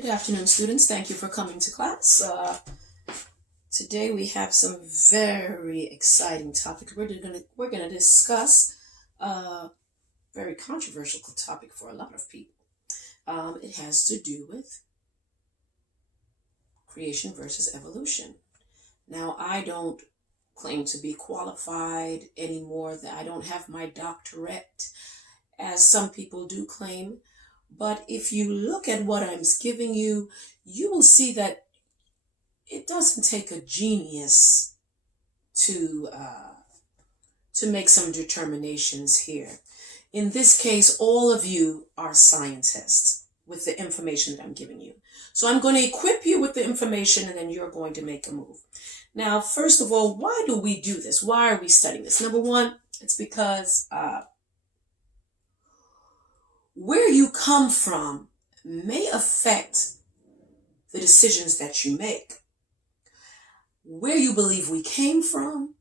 Good afternoon, students. Thank you for coming to class. Today we have some very exciting topic. We're gonna discuss a very controversial topic for a lot of people. It has to do with creation versus evolution. Now, I don't claim to be qualified anymore. That I don't have my doctorate, as some people do claim. But if you look at what I'm giving you, you will see that it doesn't take a genius to make some determinations here. In this case, all of you are scientists with the information that I'm giving you. So I'm going to equip you with the information, and then you're going to make a move. Now, first of all, why do we do this? Why are we studying this? Number one, it's because where you come from may affect the decisions that you make. Where you believe we came from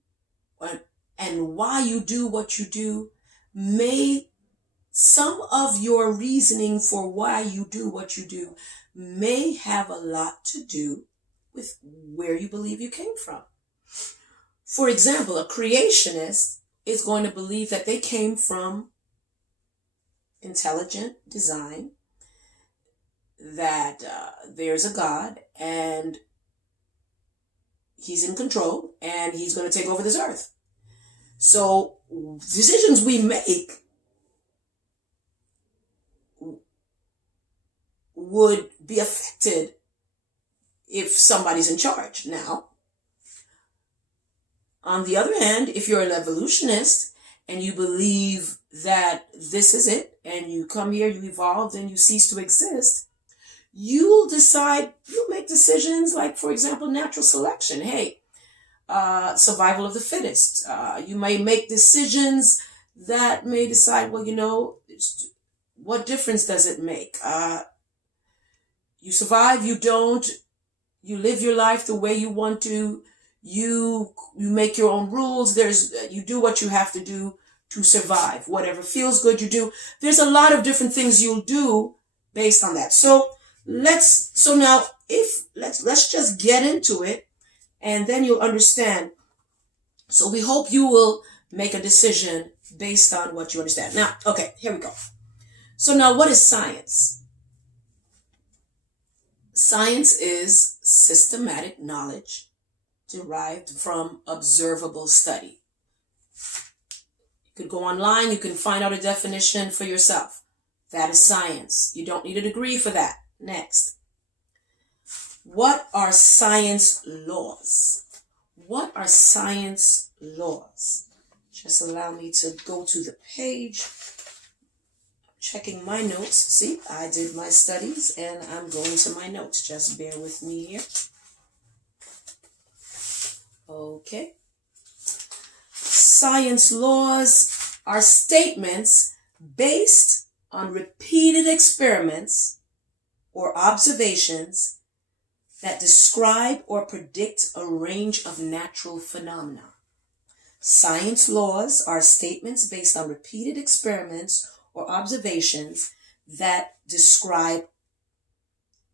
and why you do what you do some of your reasoning for why you do what you do may have a lot to do with where you believe you came from. For example, a creationist is going to believe that they came from intelligent design, that there's a God and he's in control and he's going to take over this earth. So decisions we make would be affected if somebody's in charge. Now, on the other hand, if you're an evolutionist and you believe that this is it, and you come here, you evolved, and you cease to exist, you'll decide, you'll make decisions like, for example, natural selection. Hey, survival of the fittest. You may make decisions that may decide, well, what difference does it make? You survive, you don't, you live your life the way you want to, you make your own rules, you do what you have to do to survive. Whatever feels good, you do. There's a lot of different things you'll do based on that. So let's just get into it, and then you'll understand. So we hope you will make a decision based on what you understand. Now, okay, here we go. So now, what is science? Science is systematic knowledge derived from observable study. You could go online, you can find out a definition for yourself. That is science. You don't need a degree for that. Next. What are science laws? What are science laws? Just allow me to go to the page. Checking my notes. See, I did my studies and I'm going to my notes. Just bear with me here. Okay. Science laws are statements based on repeated experiments or observations that describe or predict a range of natural phenomena. Science laws are statements based on repeated experiments or observations that describe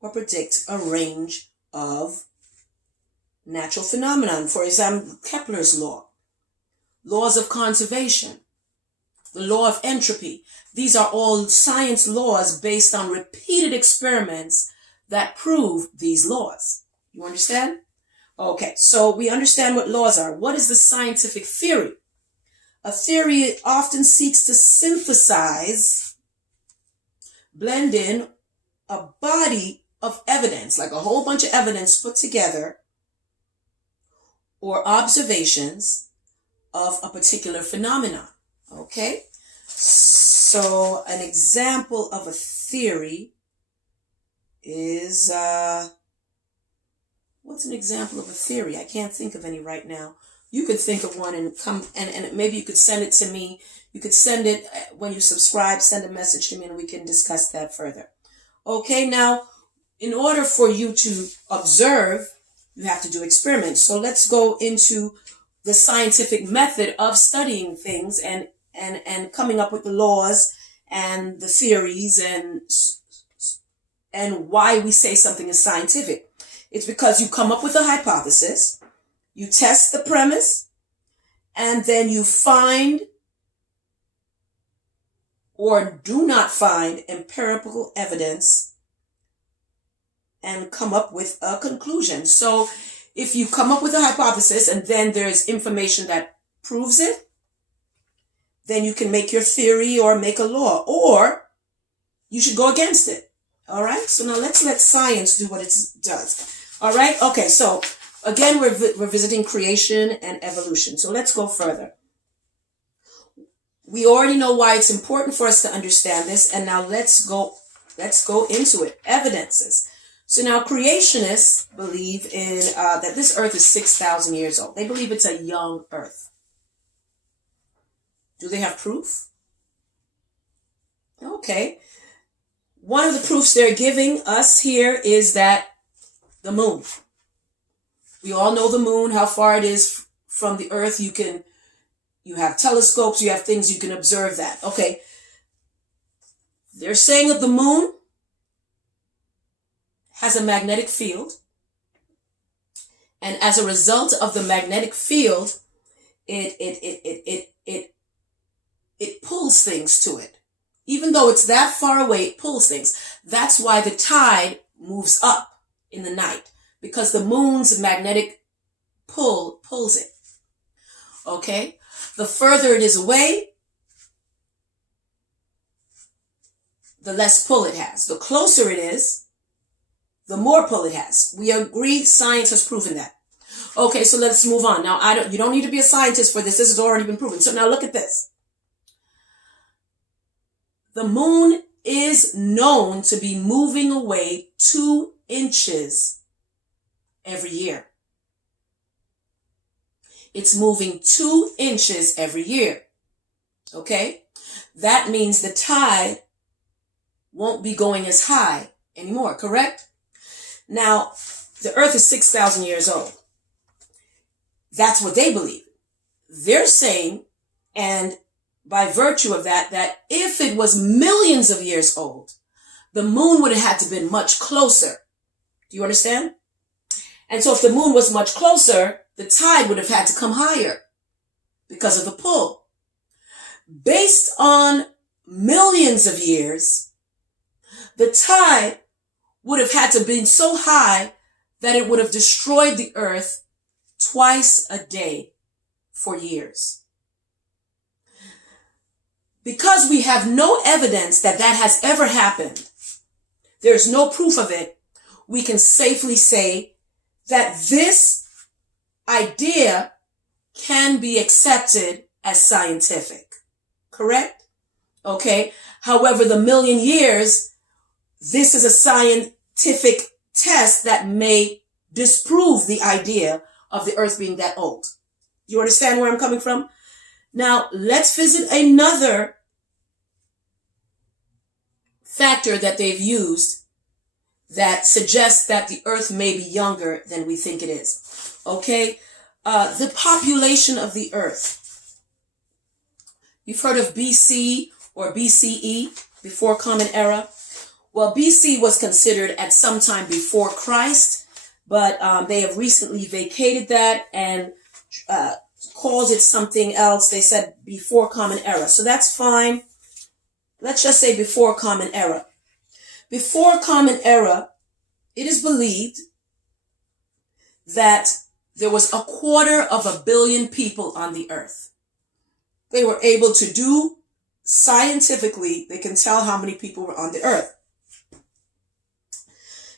or predict a range of natural phenomena. For example, Kepler's law, laws of conservation, the law of entropy. These are all science laws based on repeated experiments that prove these laws. You understand? Okay, so we understand what laws are. What is the scientific theory? A theory often seeks to synthesize, blend in a body of evidence, like a whole bunch of evidence put together, or observations of a particular phenomenon. Okay? So an example of a theory is, what's an example of a theory? I can't think of any right now. You could think of one and maybe you could send it to me. You could send it when you subscribe, send a message to me and we can discuss that further. Okay, now, in order for you to observe, you have to do experiments. So let's go into the scientific method of studying things and coming up with the laws and the theories and why we say something is scientific. It's because you come up with a hypothesis, you test the premise, and then you find or do not find empirical evidence and come up with a conclusion. So if you come up with a hypothesis and then there's information that proves it, then you can make your theory or make a law, or you should go against it. All right. So now let's let science do what it does. All right. Okay. So again, we're visiting creation and evolution. So let's go further. We already know why it's important for us to understand this. And now let's go into it. Evidences. So now creationists believe in that this earth is 6,000 years old. They believe it's a young earth. Do they have proof? Okay. One of the proofs they're giving us here is that the moon. We all know the moon, how far it is from the earth. You have telescopes, you have things you can observe that. Okay. They're saying that the moon has a magnetic field. And as a result of the magnetic field, it pulls things to it. Even though it's that far away, it pulls things. That's why the tide moves up in the night, because the moon's magnetic pull pulls it. Okay? The further it is away, the less pull it has. The closer it is, the more pull it has. We agree, science has proven that. Okay, so let's move on. Now, you don't need to be a scientist for this. This has already been proven. So now look at this. The moon is known to be moving away 2 inches every year. It's moving 2 inches every year. Okay? That means the tide won't be going as high anymore, correct? Now, the earth is 6,000 years old. That's what they believe. They're saying, and by virtue of that if it was millions of years old, the moon would have had to been much closer. Do you understand? And so if the moon was much closer, the tide would have had to come higher because of the pull. Based on millions of years, the tide would have had to been so high that it would have destroyed the earth twice a day for years. Because we have no evidence that has ever happened, there's no proof of it, we can safely say that this idea can be accepted as scientific. Correct? Okay. However, the million years, this is a scientific test that may disprove the idea of the earth being that old. You understand where I'm coming from? Now, let's visit another factor that they've used that suggests that the earth may be younger than we think it is. Okay? The population of the earth. You've heard of BC or BCE, before Common Era. Well, BC was considered at some time before Christ, but they have recently vacated that and calls it something else. They said before Common Era. So that's fine. Let's just say before Common Era. Before Common Era, it is believed that there was 250 million people on the earth. They were able to do scientifically, they can tell how many people were on the earth.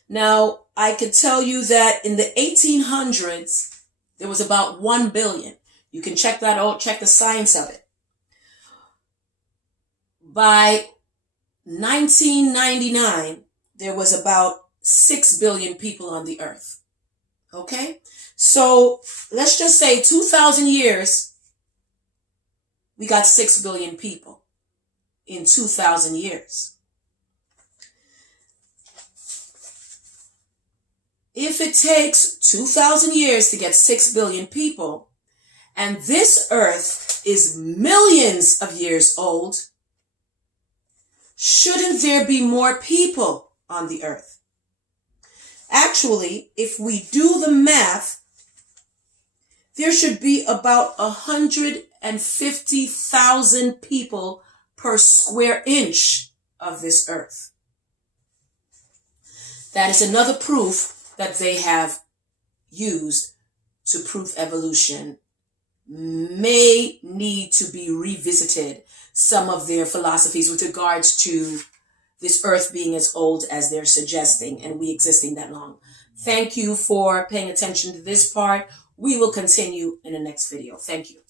Now, I could tell you that in the 1800s, there was about 1 billion. You can check that out, check the science of it. By 1999, there was about 6 billion people on the earth. Okay? So let's just say 2,000 years, we got 6 billion people in 2,000 years. If it takes 2,000 years to get 6 billion people, and this earth is millions of years old, shouldn't there be more people on the earth. Actually, if we do the math, there should be about 150,000 people per square inch of this earth. That is another proof that they have used to prove evolution. May need to be revisited, some of their philosophies with regards to this earth being as old as they're suggesting and we existing that long. Thank you for paying attention to this part. We will continue in the next video. Thank you.